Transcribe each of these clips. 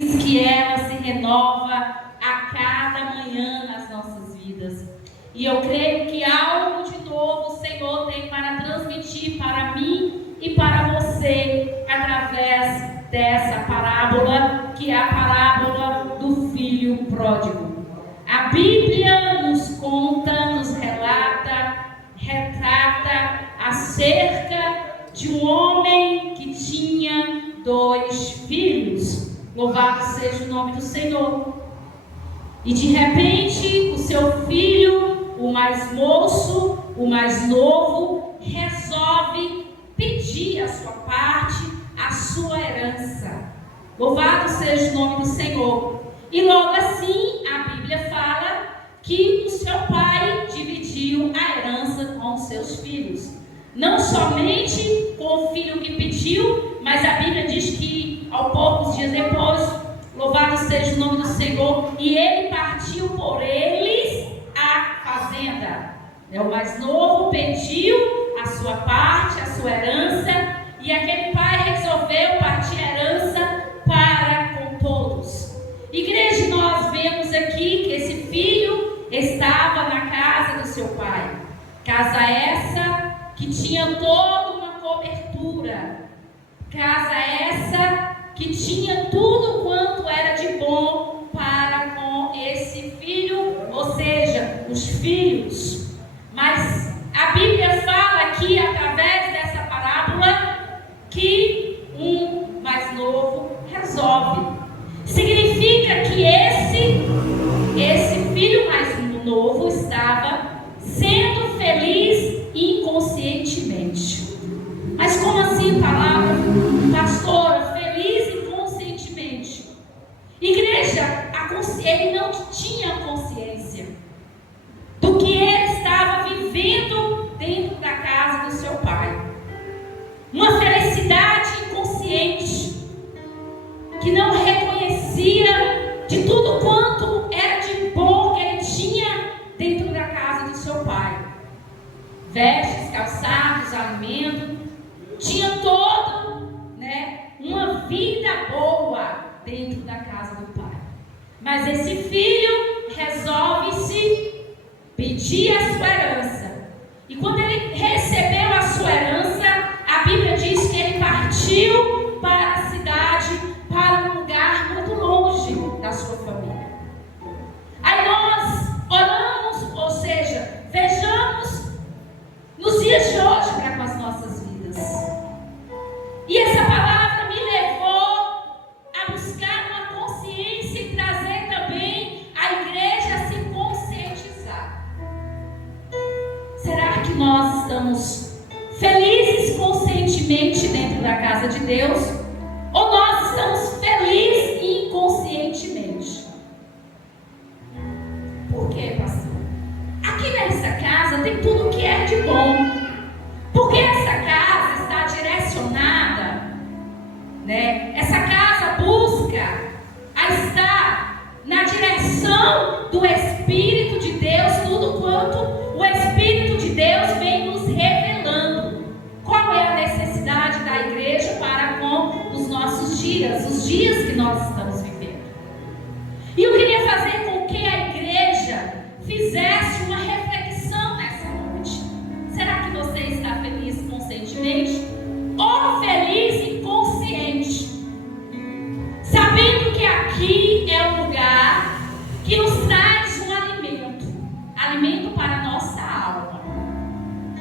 que ela se renova a cada manhã nas nossas vidas. E eu creio que algo de novo o Senhor tem para transmitir para mim e para você através dessa parábola, que é a parábola do filho pródigo. A Bíblia nos conta, nos relata, retrata acerca de um homem que tinha 2 filhos. Louvado seja o nome do Senhor. E de repente, o seu filho, o mais moço, o mais novo, resolve pedir a sua parte, a sua herança. Louvado seja o nome do Senhor. E logo assim, a Bíblia fala que o seu pai dividiu a herança com os seus filhos. Não somente com o filho que pediu, mas a Bíblia diz que, ao poucos dias depois, louvado seja o nome do Senhor, e ele partiu por eles a fazenda. O mais novo pediu a sua parte, a sua herança, e aquele pai resolveu partir a herança para com todos. Igreja, nós vemos aqui que esse filho estava na casa do seu pai. Casa essa que tinha toda uma cobertura. Casa essa que tinha tudo quanto era de bom para com esse filho, ou seja, os filhos. Mas a Bíblia fala aqui, através dessa parábola, que um mais novo resolve. Significa que esse filho mais novo estava sendo feliz inconscientemente. Mas como assim, palavra? Pastora, feliz inconscientemente. Igreja, ele não tinha consciência do que ele estava vivendo dentro da casa do seu pai. Uma felicidade inconsciente, que não reconhecia de tudo quanto era de bom que ele tinha dentro da casa do seu pai. Vestes, calçados, alimento, tinha todo, uma vida boa dentro da casa do pai. Mas esse filho resolve-se pedir a sua herança. E quando ele recebeu a sua herança, a Bíblia diz que ele partiu para a cidade, para um lugar muito longe da sua família. Aí nós oramos, ou seja, vejamos nos dias de hoje para com as nossas vidas. E essa palavra me levou a buscar uma consciência e trazer também a igreja a se conscientizar. Será que nós estamos felizes conscientemente dentro da casa de Deus? Ou nós estamos felizes inconscientemente? Por quê, pastor? Aqui nessa casa tem tudo o que é de bom. Porque essa casa está direcionada, essa casa busca a estar na direção do Espírito de Deus, tudo quanto o Espírito de Deus vem nos revelando. Qual é a necessidade da igreja para com os nossos dias, os dias que nós estamos vivendo. E eu queria fazer com que a igreja fizesse uma reflexão nessa noite. Será que você está feliz conscientemente ou feliz inconsciente? Sabendo que aqui é um lugar que nos traz um alimento para a nossa alma.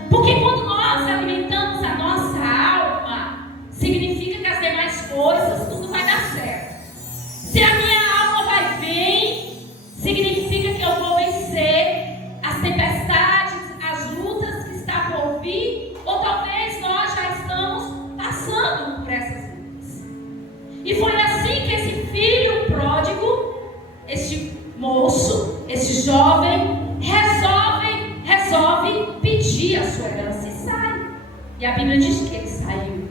Porque quando nós alimentamos a nossa alma, significa que as demais coisas tudo vai dar certo. Se a minha alma vai bem, significa que eu vou vencer as tempestades, as lutas que está por vir, ou talvez nós já estamos passando por essas lutas. E foi assim que esse filho pródigo, este moço, esse jovem, resolve pedir a sua herança e sai. E a Bíblia diz que ele saiu.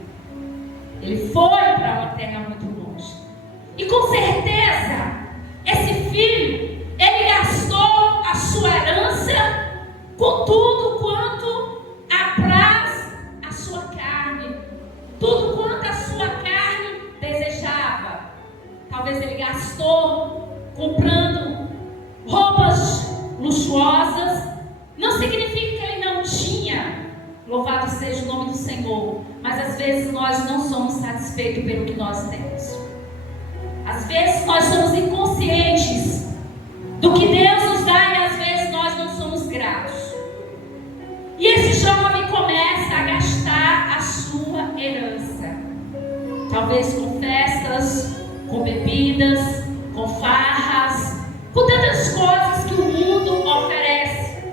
Ele foi para uma terra muito longe. E com certeza, esse filho, ele gastou a sua herança com tudo quanto apraz a sua carne, tudo quanto a sua carne desejava. Talvez ele Ele gastou comprando roupas luxuosas. Não significa que ele não tinha. Louvado seja o nome do Senhor. Mas às vezes nós não somos satisfeitos pelo que nós temos. Às vezes nós somos inconscientes do que Deus nos dá e às vezes nós não somos gratos. E esse jovem começa a gastar a sua herança. Talvez com festas, com bebidas, com farras, com tantas coisas que o mundo oferece.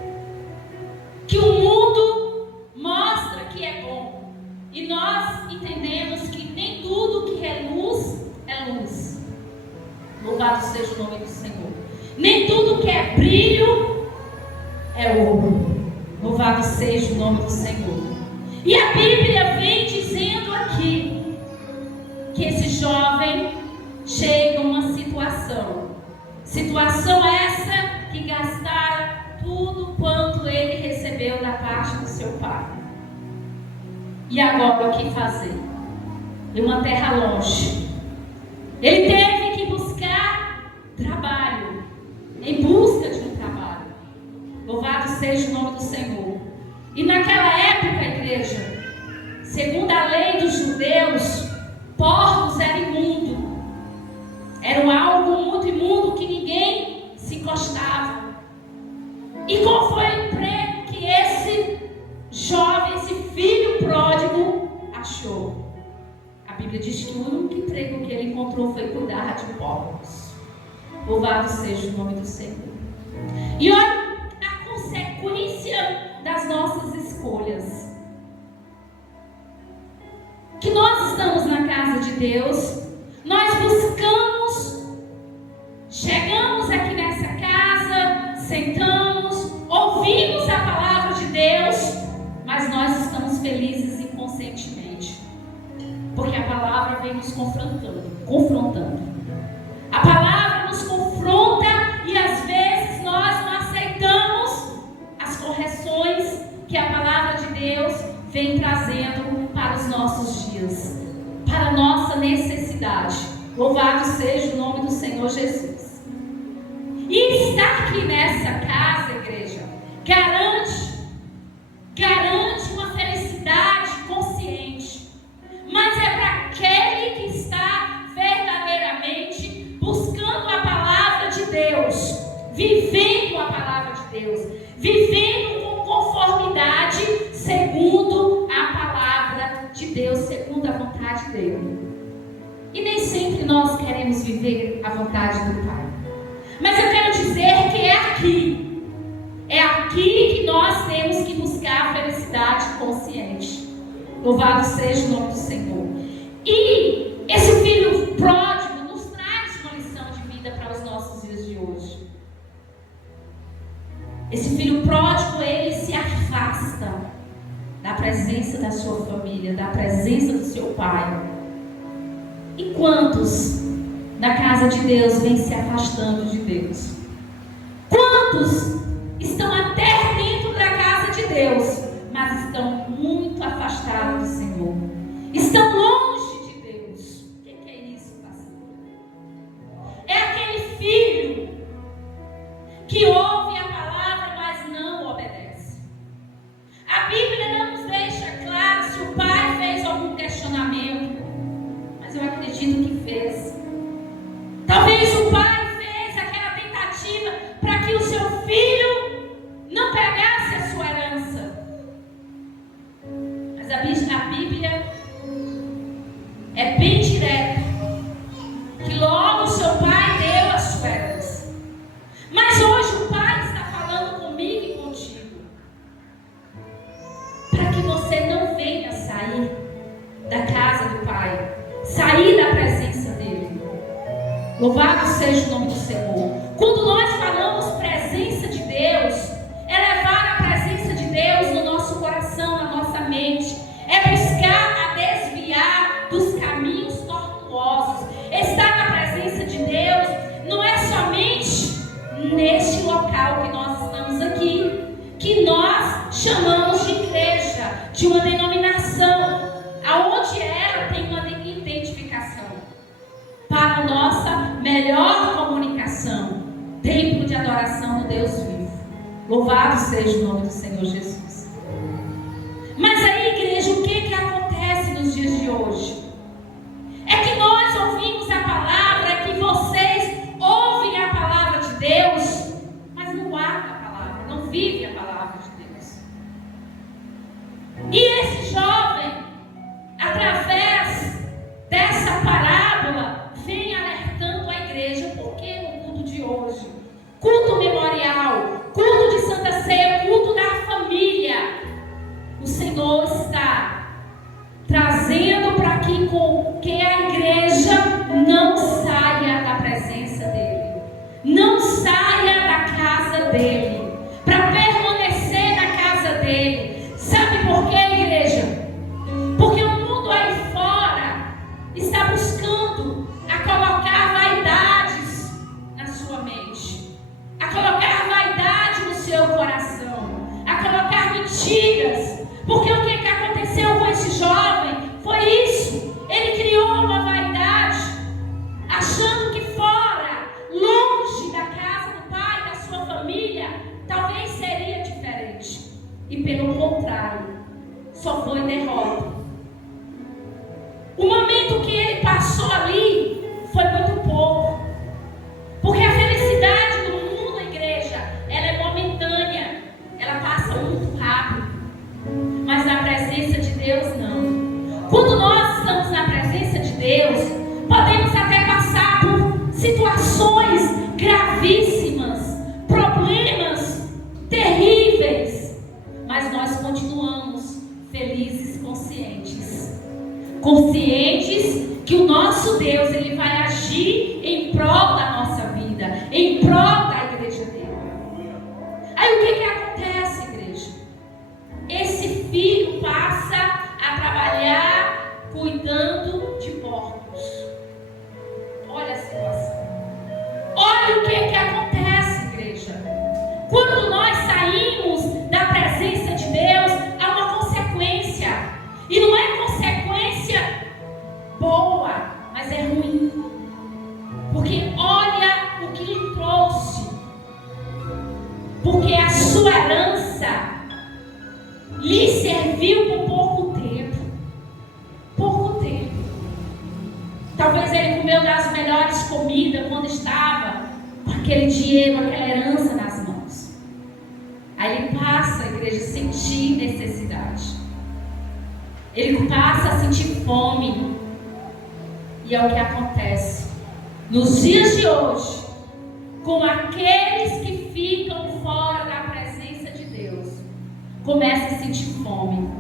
Que o mundo mostra que é bom. E nós entendemos que nem tudo que é luz é luz. Louvado seja o nome do Senhor. Nem tudo que é brilho é ouro. Louvado seja o nome do Senhor. E a Bíblia vem dizendo aqui que esse jovem chega a uma situação. Situação essa que gastara tudo quanto ele recebeu da parte do seu pai. E agora o que fazer? Em uma terra longe. Ele teve que buscar trabalho. Em busca de um trabalho. Louvado seja o nome do Senhor. E naquela época, igreja, segundo a lei dos judeus, porcos eram imundos. Era algo muito imundo que ninguém se encostava. E qual foi o emprego que esse jovem, esse filho pródigo achou? A Bíblia diz que o único emprego que ele encontrou foi cuidar de porcos. Louvado seja o nome do Senhor. E olha a consequência das nossas escolhas. Que nós estamos na casa de Deus, nós buscamos, chegamos aqui nessa casa, sentamos, ouvimos a palavra de Deus, mas nós estamos felizes inconscientemente, porque a palavra vem nos confrontando. A palavra nos confronta e às vezes nós não aceitamos as correções que a palavra de Deus vem trazendo para os nossos dias, para a nossa necessidade. Louvado seja o nome do Senhor Jesus. E estar aqui nessa casa, igreja, garante uma felicidade consciente, mas é para aquele que está verdadeiramente buscando a palavra de Deus, vivendo a palavra de Deus, vivendo com conformidade segundo a palavra de Deus, segundo a vontade dele. E nem sempre nós queremos viver a vontade do Pai, mas eu quero dizer que é aqui que nós temos que buscar a felicidade consciente. Louvado seja o nome do Senhor. E esse filho pródigo nos traz uma lição de vida para os nossos dias de hoje. Esse filho pródigo, ele se afasta da presença da sua família, da presença do seu pai. E quantos na casa de Deus vêm se afastando de Deus? Quantos estão até dentro da casa de Deus, mas estão muito afastados do Senhor? Estão longe de Deus. O que é isso, pastor? É aquele filho que ouve a palavra, mas não obedece. A Bíblia não nos deixa claro se o pai fez algum questionamento, mas eu acredito que fez. Talvez o pai fez aquela tentativa para que o seu filho não pegasse a sua herança. Mas a Bíblia é bem direta, que logo o seu pai deu a sua herança. Mas hoje o pai está falando comigo e contigo, para que você não venha sair da casa do pai, sair da presença dele. Louvado seja o nome do Senhor. Quando nós falamos presença de Deus, é levar a presença de Deus no nosso coração, na nossa mente. É buscar a desviar dos caminhos tortuosos. Estar na presença de Deus não é somente neste local que nós estamos aqui, que nós chamamos de igreja, de uma denominação, aonde ela tem uma identificação para a nossa melhor Louvado seja o nome do Senhor Jesus. Mas aí, igreja, o que acontece nos dias de hoje? É que nós ouvimos a palavra, é que vocês ouvem a palavra de Deus, mas não guardam a palavra, não vivem a palavra de Deus. E esse jovem, através dessa parábola, vem alertando a igreja, porque no culto de hoje, culto memorial, culto de Santa Ceia, culto da família, o Senhor está trazendo para que a igreja não saia da presença dele, não saia da casa dele, para permanecer na casa dele. Sabe por quê, igreja? Porque o mundo aí fora está buscando a colocar vaidades na sua mente, a colocar vaidade no seu coração, a colocar mentiras. Porque o que aconteceu com esse jovem foi isso. Ele criou uma vaidade, achando que fora, longe da casa do pai, da sua família, talvez seria diferente. E pelo contrário, só foi derrota. O momento que ele passou ali foi muito pouco. Porque a felicidade do mundo, igreja, ela é momentânea. Ela passa muito rápido. Mas na presença de Deus, não. Quando nós estamos na presença de Deus, podemos até passar por situações gravíssimas, problemas terríveis, mas nós continuamos felizes, conscientes que o nosso Deus, ele vai agir em prol da nossa vida, em prol da igreja dele. Aí o que acontece, igreja? Esse filho passa a trabalhar cuidando de porcos. Olha a situação. Olha o que acontece, igreja. Quando nós saímos da presença de Deus, há uma consequência. E não é consequência boa, mas é ruim. Porque olha o que lhe trouxe. Porque a sua herança lhe serviu por pouco tempo. Pouco tempo. Talvez ele comeu das melhores comidas quando estava com aquele dinheiro, aquela herança nas mãos. Aí ele passa, a igreja, a sentir necessidade. Ele passa a sentir fome. E é o que acontece nos dias de hoje com aqueles que ficam fora da presença de Deus. Começa a sentir fome.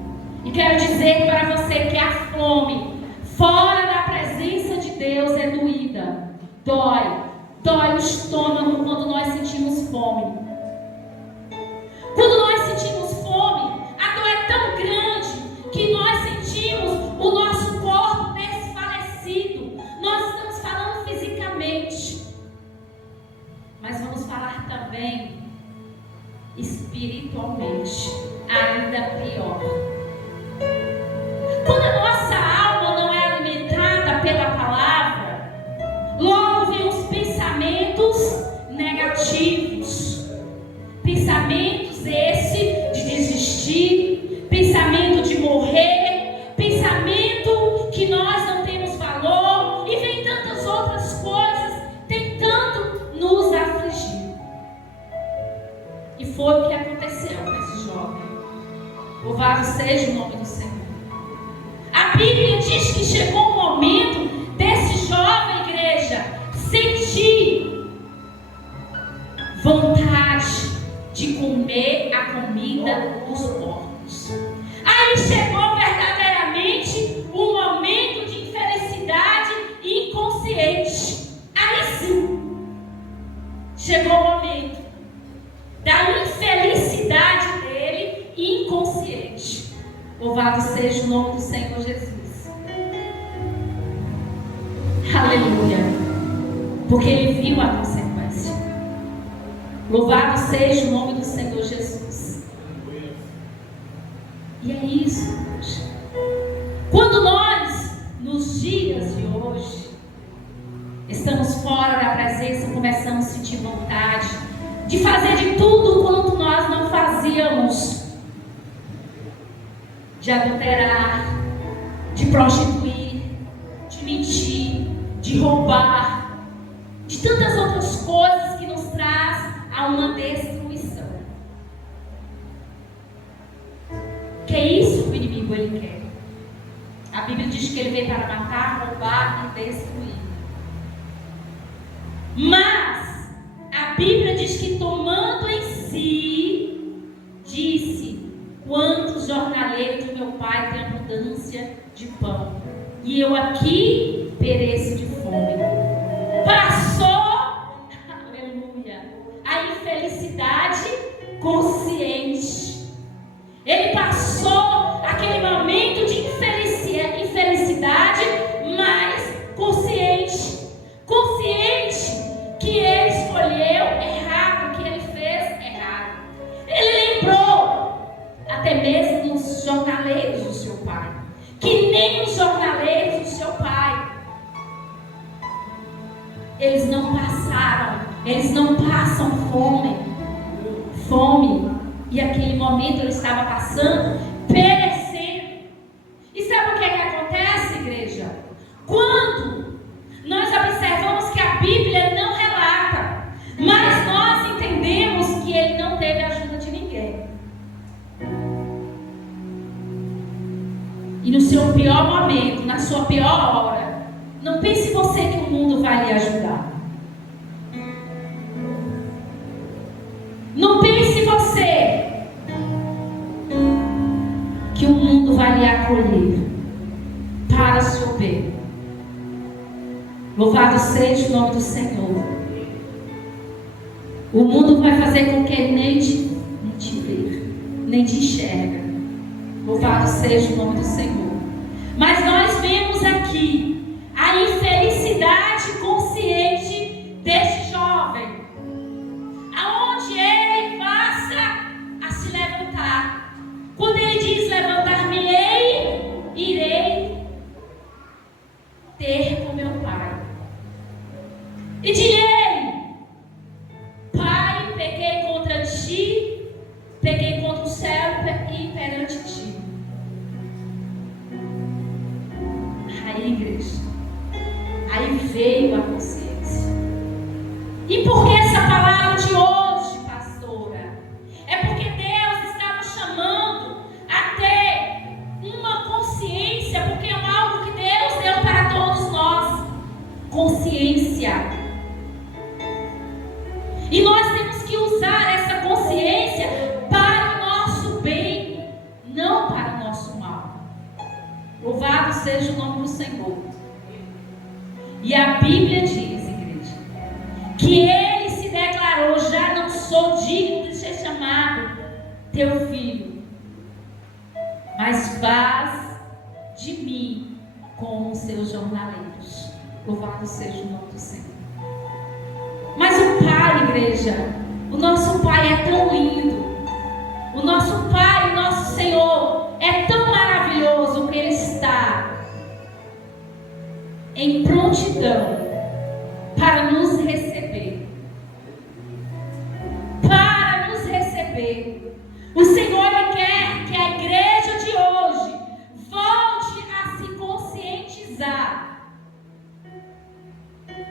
E quero dizer para você que a fome fora da presença de Deus é doída. Dói o estômago quando nós sentimos fome. Quando nós sentimos fome, a dor é tão grande que nós sentimos o nosso corpo desfalecido. Nós estamos falando fisicamente, mas vamos falar também espiritualmente, ainda pior. Quando a nossa alma não é alimentada pela palavra, logo vem os pensamentos negativos. Pensamentos esse de desistir, pensamento de morrer, pensamento que nós não temos valor, e vem tantas outras coisas tentando nos afligir. E foi o que aconteceu com esse jovem. Louvado seja o nome do Senhor. A Bíblia diz que chegou o momento desse jovem, igreja, sentir vontade de comer a comida dos porcos. Aí chegou verdadeiramente um momento de infelicidade inconsciente. Aí sim, chegou o momento da infelicidade dele inconsciente. Louvado seja o nome do Senhor Jesus. Aleluia. Porque ele viu a consequência. Louvado seja o nome do Senhor Jesus. E é isso, Deus. Quando nós, nos dias de hoje, estamos fora da presença, começamos a sentir vontade de fazer de tudo quanto nós nós não fazíamos de adulterar, de prostituir, de mentir, de roubar, de tantas outras coisas que nos traz a uma destruição. Que é isso que o inimigo ele quer. A Bíblia diz que ele veio para matar, roubar e destruir. Mas a Bíblia diz que tomando em si, disse: quantos jornaleiros do meu pai têm abundância de pão, e eu aqui pereço de fome. Passou, aleluia, a infelicidade consciente. Ele passou aquele momento de infelicidade, mas consciente que ele escolheu errado, que ele fez errado. Ele lembrou até mesmo dos jornaleiros do seu pai, que nem os jornaleiros do seu pai, eles não passam fome, e aquele momento ele estava passando, perecendo. E sabe o que acontece, igreja? Quando nós observamos que a Bíblia não relata, mas nós entendemos que ele não teve ajuda de ninguém. E no seu pior momento, na sua pior hora, não pense você que o mundo vai lhe ajudar. Não pense você que o mundo vai lhe acolher para o seu bem. Louvado seja o nome do Senhor. O mundo vai fazer com que ele nem te vê, nem te enxerga. Louvado seja o nome do Senhor. Mas nós vemos aqui a infelicidade consciente deste jovem, aonde ele passa a se levantar. Quando ele diz: levantar-me-ei, irei ter com meu pai, e direi: Pai, pequei contra ti, pequei contra o céu e perante ti. Aí, igreja, aí veio a consciência. E por que essa palavra de hoje, pastora? É porque Deus está nos chamando a ter uma consciência, porque é algo que Deus deu para todos nós. Consciência. E nós temos que usar essa consciência para o nosso bem, não para o nosso mal. Louvado seja o nome do Senhor. E a Bíblia diz, igreja, que ele se declarou: já não sou digno de ser chamado teu filho, mas faz de mim como os seus jornaleiros. Louvado seja o nome do Senhor. Mas o Pai, igreja, o nosso Pai é tão lindo. O nosso Pai, o nosso Senhor é tão maravilhoso, que Ele está em prontidão para nos receber. Para nos receber. O Senhor, Ele quer que a igreja de hoje volte a se conscientizar.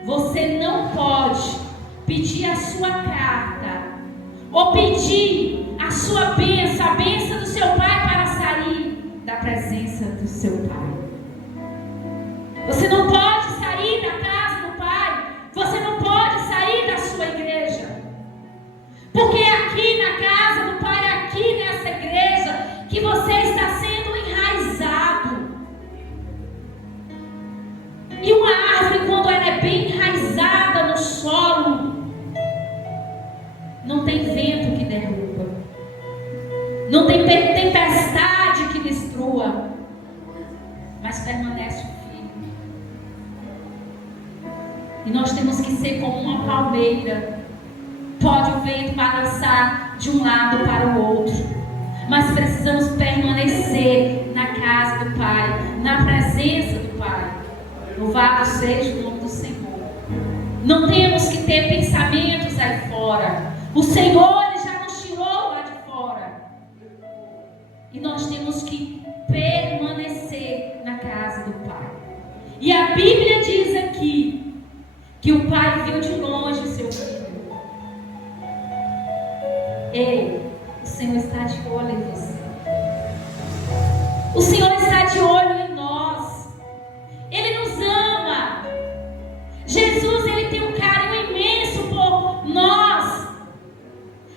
Você não pode pedir a sua carta ou pedir a sua bênção, a bênção do seu pai, para sair da presença do seu pai. Você não pode sair da casa do pai, você não pode sair da sua igreja, porque aqui na casa do pai, aqui nessa igreja, que você está sendo enraizado. E uma árvore, quando ela é bem enraizada no solo, não tem vento que derruba, não tem tempestade que destrua, mas permanece firme. E nós temos que ser como uma palmeira. Pode o vento balançar de um lado para o outro, mas precisamos permanecer na casa do Pai, na presença do Pai. Louvado seja o nome do Senhor. Não temos que ter pensamentos aí fora. O Senhor, Ele já nos tirou lá E a Bíblia diz aqui que o pai viu de longe seu filho. Ei, o Senhor está de olho em você. O Senhor está de olho em nós. Ele nos ama. Jesus, ele tem um carinho imenso por nós.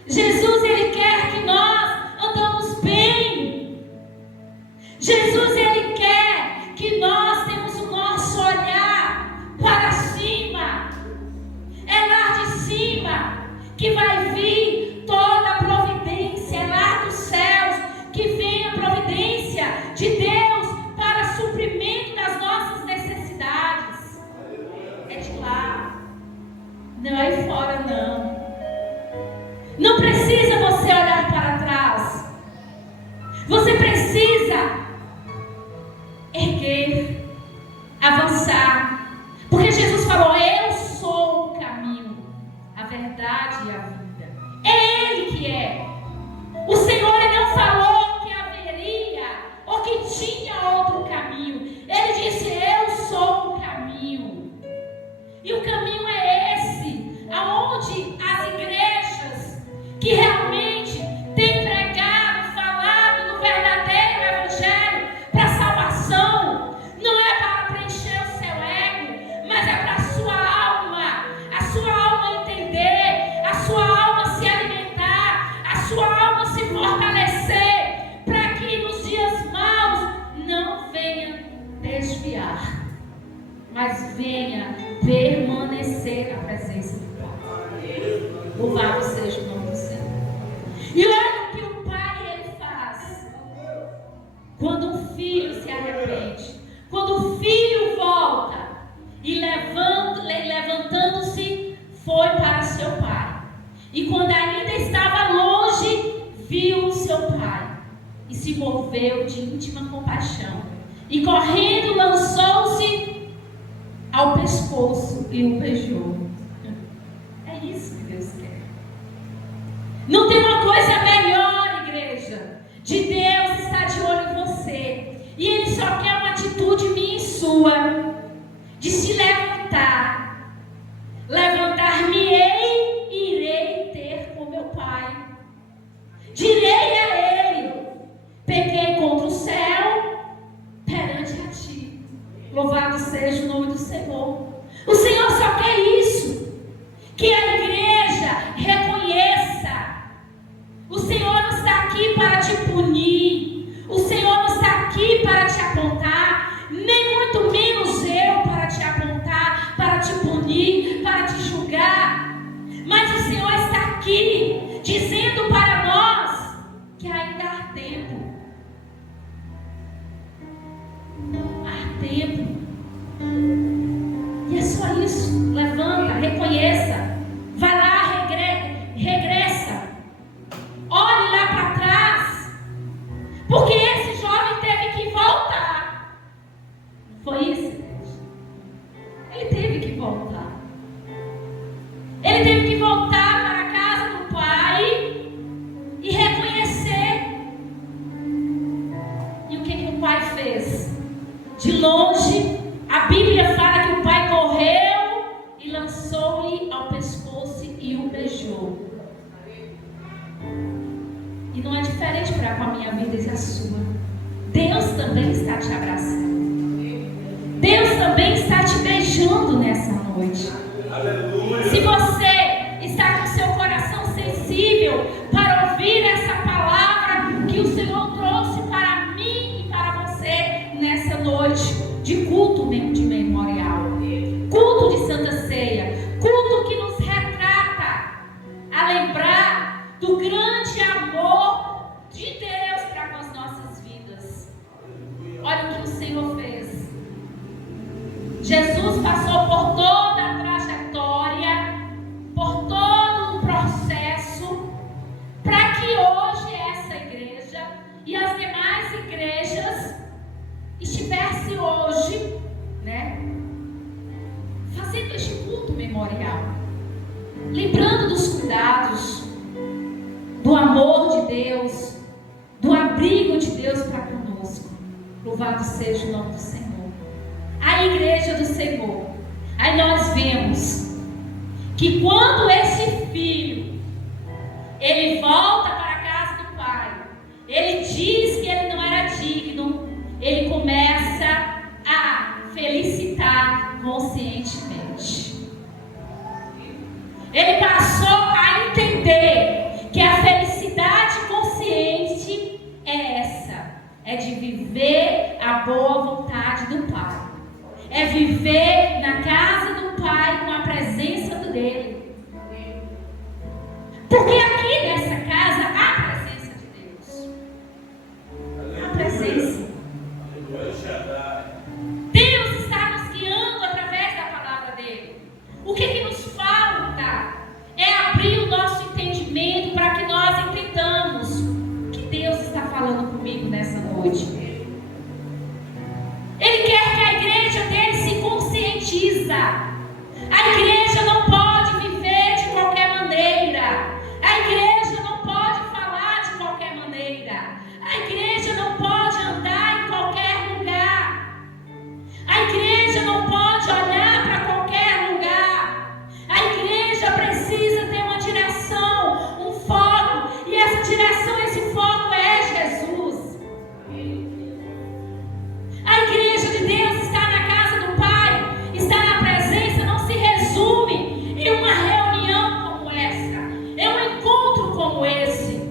Jesus, ele quer que nós andamos bem. Jesus, ele quer que nós temos o nosso olhar para cima. É lá de cima que vai vir toda a providência. É lá dos céus que vem a providência de Deus para suprimento das nossas necessidades. É de lá. Não é aí fora, não. Não precisa você olhar para trás. Você precisa erguer, avançar. Porque Jesus falou: eu sou o caminho, a verdade e a vida. É Ele que é. O Senhor, ele não falou que haveria ou que tinha outro caminho. Ele disse: eu sou o caminho. E o caminho é esse, aonde as igrejas que realmente têm pregado, falado do verdadeiro evangelho para salvação, não é para preencher o seu ego, mas é para a sua alma entender, a sua alma se alimentar, a sua alma se fortalecer, para que nos dias maus não venha desviar, mas venha permanecer na presença do Pai. Louvado seja o nome do Senhor. E olha o que o Pai ele faz quando um filho se arrepende, quando o filho volta e levantando-se foi para seu pai, e quando ainda estava longe viu o seu pai e se moveu de íntima compaixão e correndo lançou-se ao pescoço e o beijou. É isso que Deus quer. Não tem uma coisa melhor, igreja, de Deus estar de olho em você. E Ele só quer uma atitude minha e sua, de se levantar. Levantar-me-ei e irei ter com meu Pai. Direi a Ele: pequei contra o céu perante a Ti. Louvado seja o nome do Senhor. O Senhor só quer isso, que a igreja reconheça. O Senhor não está aqui para te punir. O Senhor não está aqui para te apontar, nem muito menos eu para te apontar, para te punir, para te julgar. Mas o Senhor está aqui dizendo para nós que ainda há tempo. Há tempo. E é só isso. Levanta, reconheça. Vai lá, regressa. Olhe lá para trás. Porque esse jovem teve que voltar. Foi isso, gente? Ele teve que voltar. Ele teve que voltar para a casa do pai e reconhecer. E o que o pai fez? De longe, a Bíblia fala que o pai correu e lançou-lhe ao pescoço e o beijou. E não é diferente para com a minha vida e a sua. Deus também está te abraçando. Deus também está te beijando nessa noite. Aleluia. Se você está com seu coração sensível para ouvir essa palavra que o Senhor trouxe para mim e para você nessa noite de culto de memorial, culto de Santa Ceia, culto que nos retrata a lembrar do grande amor de Deus para com as nossas vidas. Olha o que o Senhor fez. Jesus passou por toda a trajetória, por todo o processo, para que hoje essa igreja e as demais igrejas estivesse hoje, fazendo este culto memorial, lembrando dos cuidados, do amor de Deus, do abrigo de Deus para conosco. Louvado seja o nome do Senhor. A igreja do Senhor, aí nós vemos que quando esse filho, ele volta para a casa do pai, ele diz que ele não era digno, ele começa a felicitar conscientemente. Ele passou a entender que a felicidade consciente é essa, é de viver a boa vontade do pai, é viver na casa do pai com a presença dele. Porque aqui nessa casa há a presença de Deus. Há a presença. Deus está nos guiando através da palavra dele. O que nos falta é abrir o nosso entendimento para que nós entendamos o que Deus está falando comigo nessa noite. Ele quer que a igreja dele se conscientiza. A igreja não pode viver de qualquer maneira. A igreja não pode falar de qualquer maneira. A igreja não pode andar em qualquer lugar. A igreja não pode olhar para qualquer lugar. A igreja precisa ter uma direção, um foco. E essa direção, esse foco é Jesus. A igreja de Deus está na casa do Pai, está na presença, não se resume em uma reunião como essa, é um encontro como esse.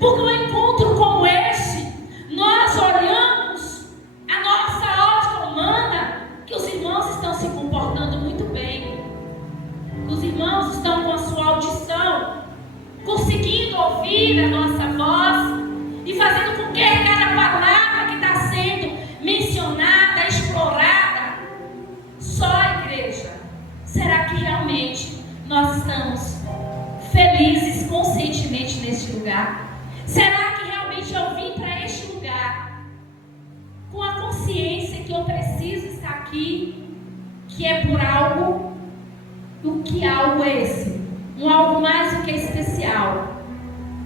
Porque um encontro como esse, nós olhamos a nossa ótica humana, que os irmãos estão se comportando muito bem, os irmãos estão com a sua audição, conseguindo ouvir a nossa voz e fazendo com que cada palavra que está sendo mencionada, explorada, só a igreja. Será que realmente nós estamos felizes conscientemente neste lugar? Será que realmente eu vim para este lugar com a consciência que eu preciso estar aqui, que é por algo? O que algo é esse? Um algo mais do que especial,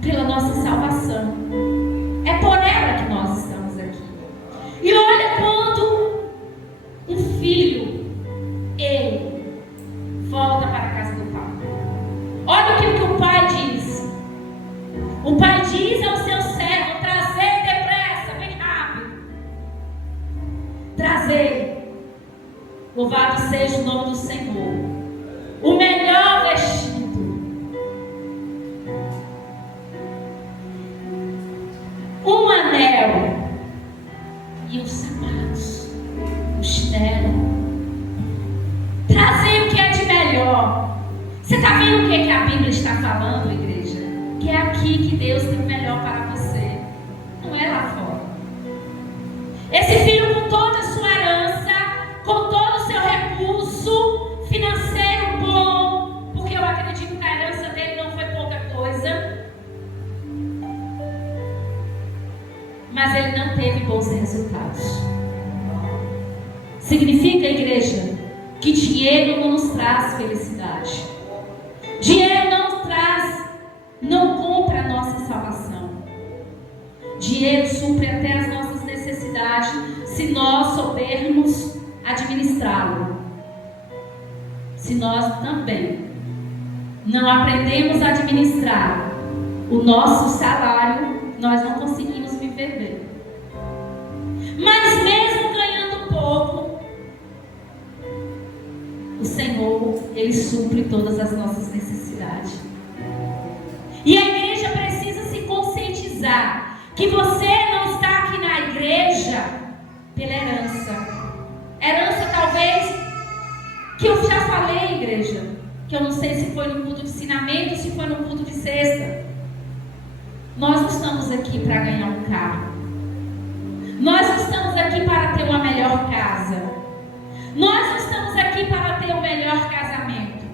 pela nossa salvação. É por ela que nós estamos aqui. E olha quando um filho, ele volta para a casa do pai. Olha o que o pai diz. O pai diz ao seu servo: trazei depressa, bem rápido. Trazei. Louvado seja o nome do Senhor. O melhor vestido. Um anel. E os sapatos. O chinelo. Trazei o que é de melhor. Você está vendo o que a Bíblia está falando, igreja? Que é aqui que Deus tem o melhor para você. Não é lá fora. Esse filho, com toda a sua herança, com todo o seu recurso financeiro bom, porque eu acredito que a herança dele não foi pouca coisa, mas ele não teve bons resultados. Significa, igreja, que dinheiro não nos traz felicidade. Dinheiro não compra a nossa salvação. Dinheiro supre até as nossas necessidades, se nós soubermos administrá-lo. Se nós também não aprendemos a administrar o nosso salário, nós não conseguimos viver bem. Mas mesmo ganhando pouco, o Senhor, Ele supre todas as nossas necessidades. E a igreja precisa se conscientizar que você não está aqui na igreja pela herança. Herança talvez, que eu já falei, igreja, que eu não sei se foi no culto de ensinamento ou se foi no culto de sexta. Nós não estamos aqui para ganhar um carro. Nós não estamos aqui para ter uma melhor casa. Nós não estamos aqui para ter o melhor casamento.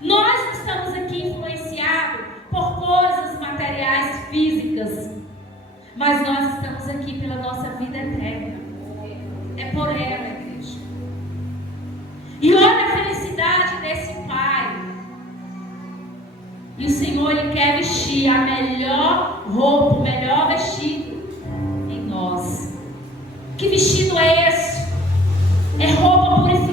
Nós não estamos aqui influenciados por coisas materiais, físicas. Mas nós estamos aqui pela nossa vida eterna. É por ela, igreja. E olha a felicidade desse pai. E o Senhor, Ele quer vestir a melhor roupa, o melhor vestido em nós. Que vestido é esse? É roupa purificada.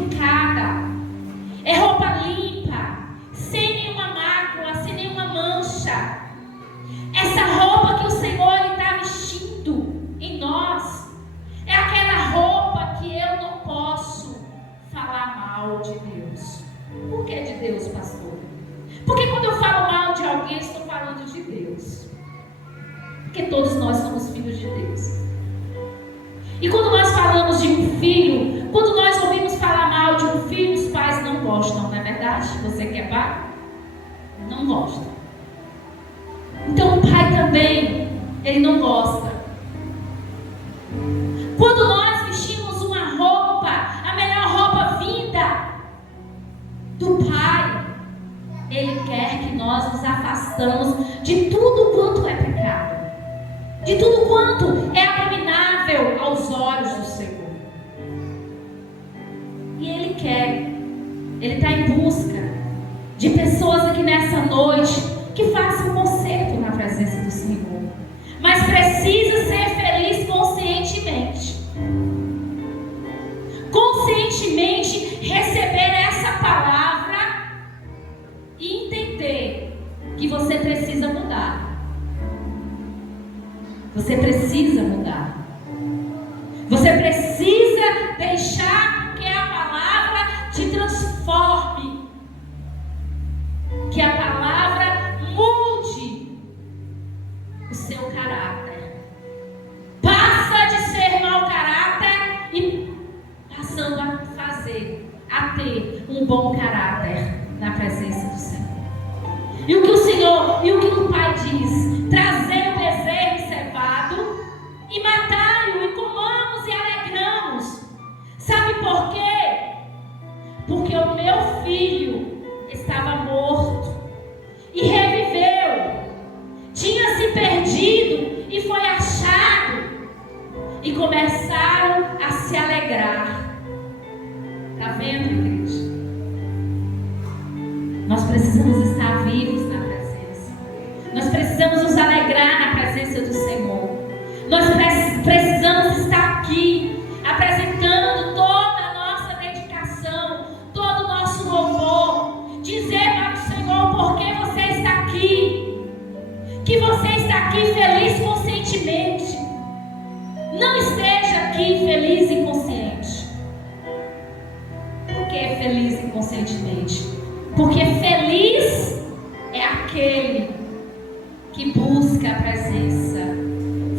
Porque todos nós somos filhos de Deus. E quando nós falamos de um filho, quando nós ouvimos falar mal de um filho, os pais não gostam, não é verdade? Você que é pai, não gosta. Então o pai também, ele não gosta. Quando nós vestimos uma roupa, a melhor roupa vinda do pai, ele quer que nós nos afastamos de tudo quanto é pecado, de tudo quanto é abominável aos olhos do Senhor. E ele quer, ele está em busca de pessoas aqui nessa noite que façam conserto na presença do Senhor, mas precisa ser feliz conscientemente. Conscientemente receber essa palavra e entender que você precisa mudar. Você precisa mudar. Você precisa deixar que a palavra te transforme. Que a palavra mude o seu caráter. Passa de ser mau caráter e passando a ter um bom caráter na presença do Senhor. E o que o Senhor, e o que o Pai diz: trazer o bezerro cevado e matai-o, e comamos e alegramos. Sabe por quê? Porque o meu filho estava morto e reviveu, tinha se perdido e foi achado, e começaram a se alegrar. Está vendo, igreja? Nós precisamos estar vivos na presença. Nós precisamos nos alegrar na presença do Senhor. Nós precisamos estar aqui apresentando toda a nossa dedicação, todo o nosso louvor, dizer para o Senhor por que você está aqui, que você está aqui feliz conscientemente. Não esteja aqui feliz e consciente. Por que feliz inconscientemente? Porque feliz é aquele que busca a presença.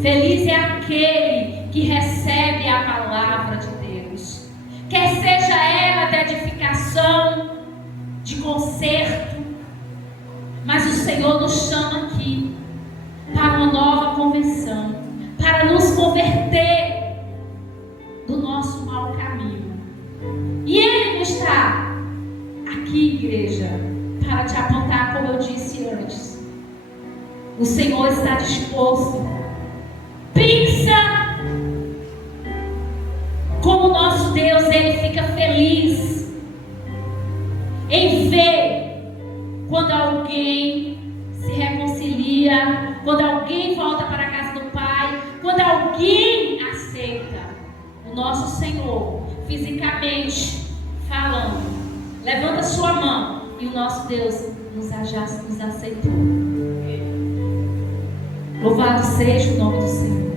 Feliz é aquele que recebe a palavra de Deus. Quer seja ela de edificação, de conserto, mas o Senhor nos chama aqui para uma nova conversão, para nos converter do nosso mau caminho. E Ele não está aqui, igreja, para te apontar, como eu disse antes. O Senhor está disposto. Pensa como o nosso Deus, Ele fica feliz em ver quando alguém se reconcilia, quando alguém volta para a casa do Pai, quando alguém aceita o nosso Senhor fisicamente falando. Levanta sua mão e o nosso Deus já nos aceitou. Louvado seja o nome do Senhor.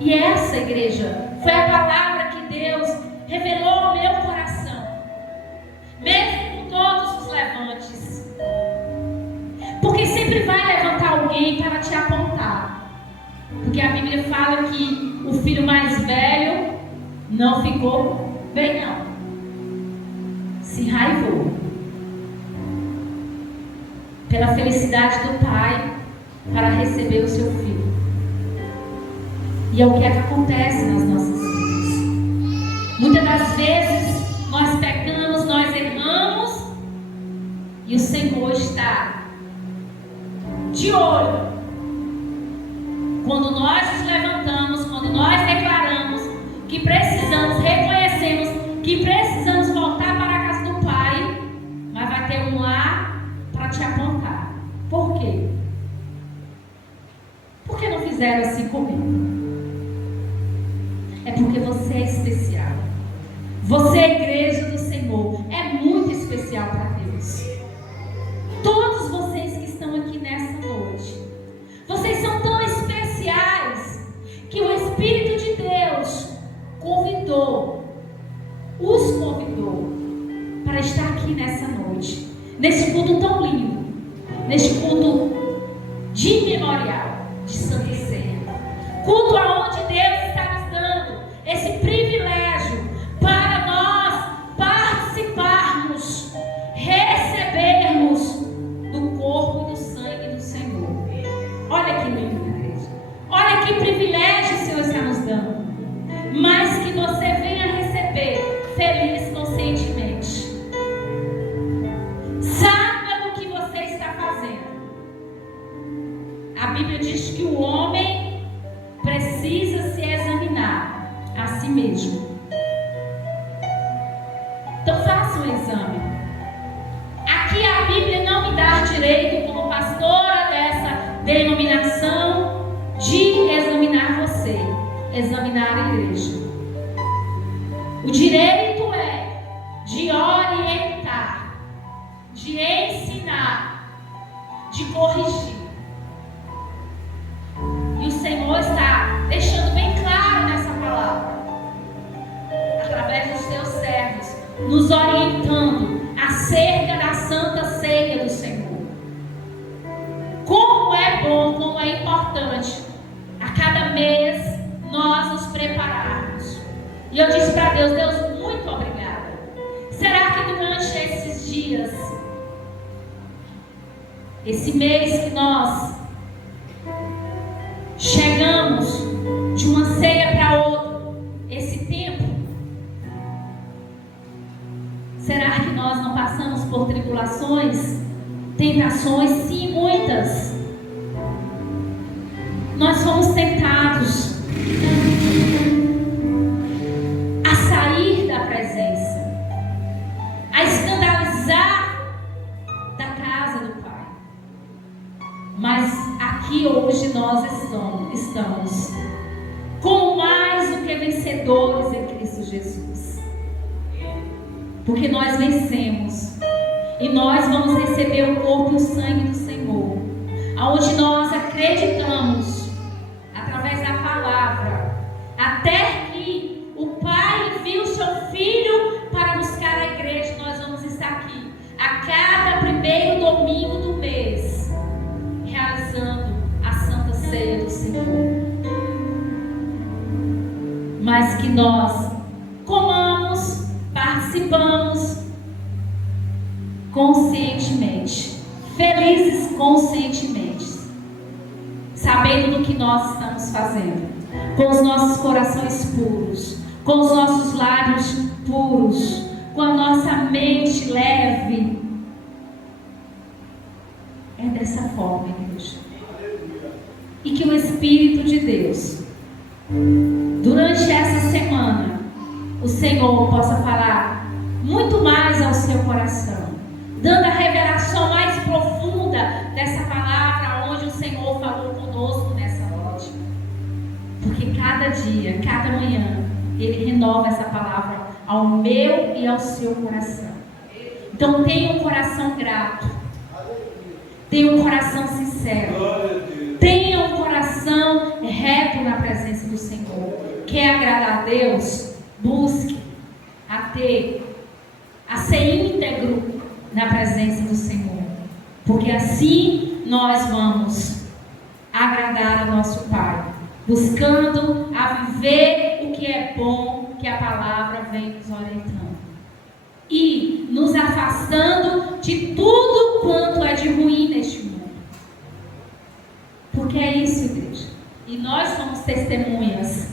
E essa, igreja, foi a palavra que Deus revelou ao meu coração, mesmo com todos os levantes. Porque sempre vai levantar alguém para te apontar. Porque a Bíblia fala que o filho mais velho não ficou bem, não. Se raivou pela felicidade do pai para receber o seu filho. E é o que acontece nas nossas vidas. Muitas das vezes nós pecamos, nós erramos, e o Senhor está de olho quando nós nos levantamos, quando nós declaramos que precisamos, reconhecemos que precisamos voltar para a casa do Pai, mas vai ter um lá para te apontar. Por quê? Por que não fizeram assim comigo? É porque você é especial. Você é a igreja do Senhor. É muito especial para Deus. Todos vocês que estão aqui nessa noite, vocês são tão especiais que o Espírito de Deus os convidou para estar aqui nessa noite, nesse culto tão lindo, nesse culto de memorial. de Santa Ceia. Culto aonde Deus está nos dando esse privilégio para nós participarmos, recebermos do corpo e do sangue do Senhor. Olha que lindo, igreja. Olha que privilégio o Senhor está nos dando. Mas que você venha receber feliz, conscientemente. Saiba do que você está fazendo. A Bíblia diz que o homem precisa se examinar a si mesmo. Então faça um exame. Aqui a Bíblia não me dá direito, como pastora dessa denominação, de examinar você, examinar a igreja. O direito é de orientar, de ensinar, de corrigir. E o Senhor está deixando bem claro nessa palavra, através dos seus servos, nos orientando acerca da Santa Ceia do Senhor. Como é bom, como é importante a cada mês nós nos prepararmos. E eu disse para Deus: Deus, muito obrigada. Será que durante esses dias, esse mês que nós chegamos de uma ceia para outra, esse tempo, será que nós não passamos por tribulações, tentações? Sim, muitas. Nós fomos tentados a sair da presença, a escandalizar da casa do Pai. Mas aqui hoje nós estamos como mais do que vencedores em Cristo Jesus. Porque nós vencemos e nós vamos receber o corpo e o sangue do Senhor, aonde nós acreditamos através da palavra, até que o Pai envie o seu Filho para buscar a igreja. Nós vamos estar aqui a cada primeiro domingo do mês, realizando a Santa Ceia do Senhor. Mas que nós comamos, participamos conscientemente, felizes conscientemente, sabendo do que nós estamos fazendo, com os nossos corações puros, com os nossos lábios puros, com a nossa mente leve. É dessa forma, igreja. E que o Espírito de Deus, durante essa semana, o Senhor possa falar muito mais ao seu coração, dando a revelação mais profunda dessa palavra, onde o Senhor falou conosco nessa noite. Porque cada dia, cada manhã, Ele renova essa palavra ao meu e ao seu coração. Então tenha um coração grato, tenha um coração sincero, tenha um coração reto na presença do Senhor. Quer agradar a Deus? Busque a ser íntegro na presença do Senhor, porque assim nós vamos agradar ao nosso Pai, buscando a viver o que é bom, que a palavra vem nos orientando, e nos afastando de tudo quanto é de ruim neste mundo. Porque é isso, igreja. E nós somos testemunhas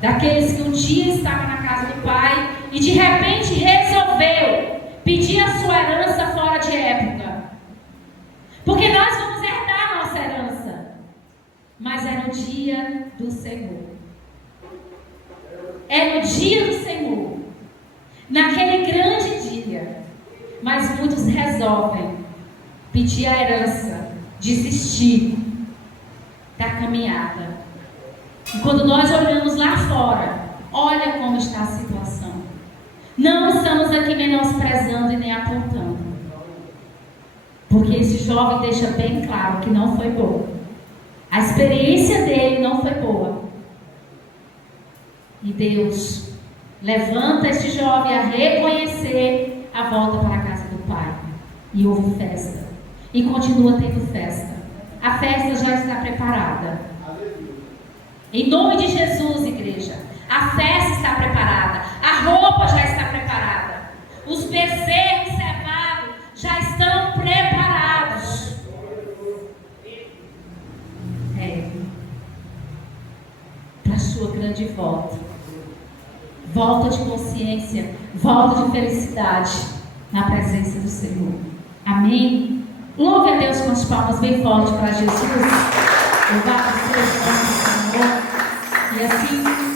daqueles que um dia estavam na casa do Pai e de repente resolveu pedir a sua herança fora de época. Porque nós vamos herdar a nossa herança. Mas é no dia do Senhor. É no dia do Senhor. Naquele grande dia. Mas muitos resolvem pedir a herança, desistir da caminhada. E quando nós olhamos lá fora, olha como está a situação. Não estamos aqui menosprezando e nem apontando, porque esse jovem deixa bem claro que não foi bom. A experiência dele não foi boa. E Deus levanta este jovem a reconhecer a volta para a casa do Pai. E houve festa. E continua tendo festa. A festa já está preparada. Em nome de Jesus, igreja. A festa está preparada. A roupa já está preparada. Os bezerros cevados já estão preparados. Para a sua grande volta. Volta de consciência. Volta de felicidade na presença do Senhor. Amém? Louve a Deus com as palmas bem fortes para Jesus. Louvado seja o nome do Senhor. E assim